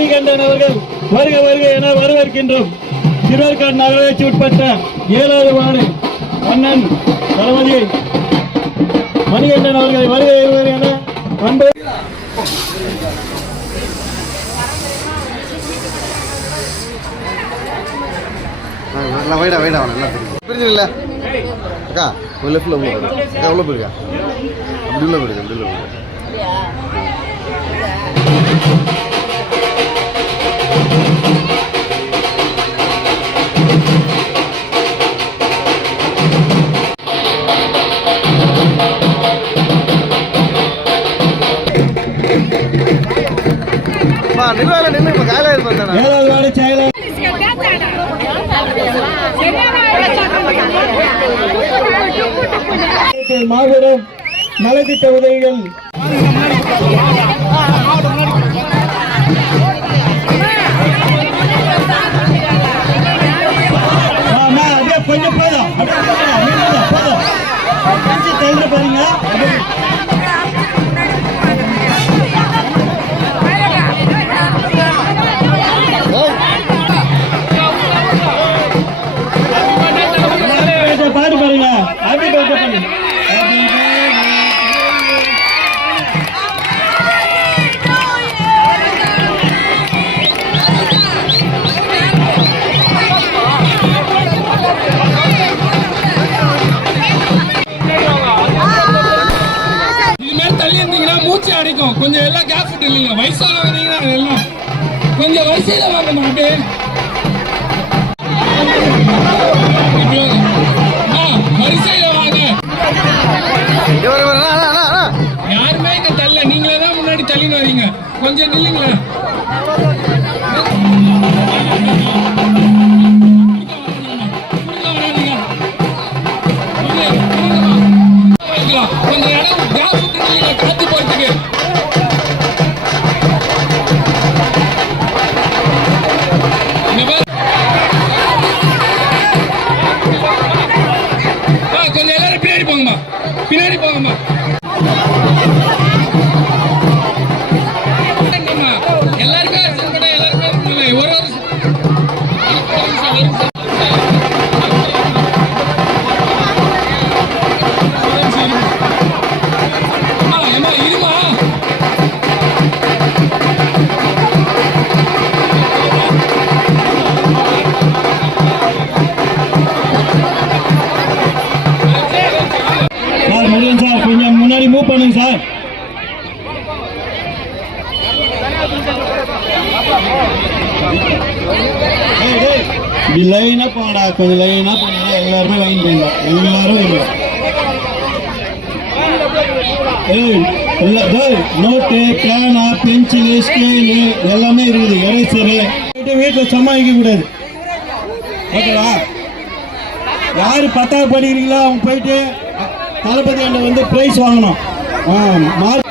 மணிகண்டன் அவர்கள் வருக வருக என வரவேற்கின்றோம். திருவேற்காடு நகராட்சி உட்பட்ட ஏழாவது வார்டு அண்ணன் தளபதி மணிகண்டன் அவர்களை வருக என அன்பு வைடா வைடா அவனை எல்லாம் தெரியும் பிரிஞ்சு போயிருக்கா? அப்படி உள்ள போயிருக்கா அப்படி உள்ள போயிருக்கா? நில்லுவாங்க நின்று இப்போ காலையில் இருப்பேன் ஏழாவது வார்டு செயலர் மாபெரும் நலத்திட்ட உதவிகள் கொஞ்சம் பாருங்க விட்டு இல்லைங்க வயசானவங்க எல்லாம் கொஞ்சம் வரிசையில வாங்க வரிசையில யாருமே இங்க தள்ள நீங்களே தான் முன்னாடி தள்ளின்னு வரீங்க கொஞ்சம் நில்லுங்களேன் கொஞ்சம் thank சொல்லுங்க சார். இப்படி லைனா போனடா கொஞ்சம் லைனா போனா எல்லாருமே வாங்கிட்டு போங்க எல்லாரும் வருங்க. ஏய் நோட்டு பேனா பென்சிலு ஸ்கேலு எல்லாமே இருக்குது. எரேசரு வீட்டில் சமாளிக்க கூடாது. ஓகேவா? யாரு பத்தாவது படிக்கிறீங்களோ அவங்க போயிட்டு தளபதி அண்ணன் வந்து பிரைஸ் வாங்கணும். மார்க்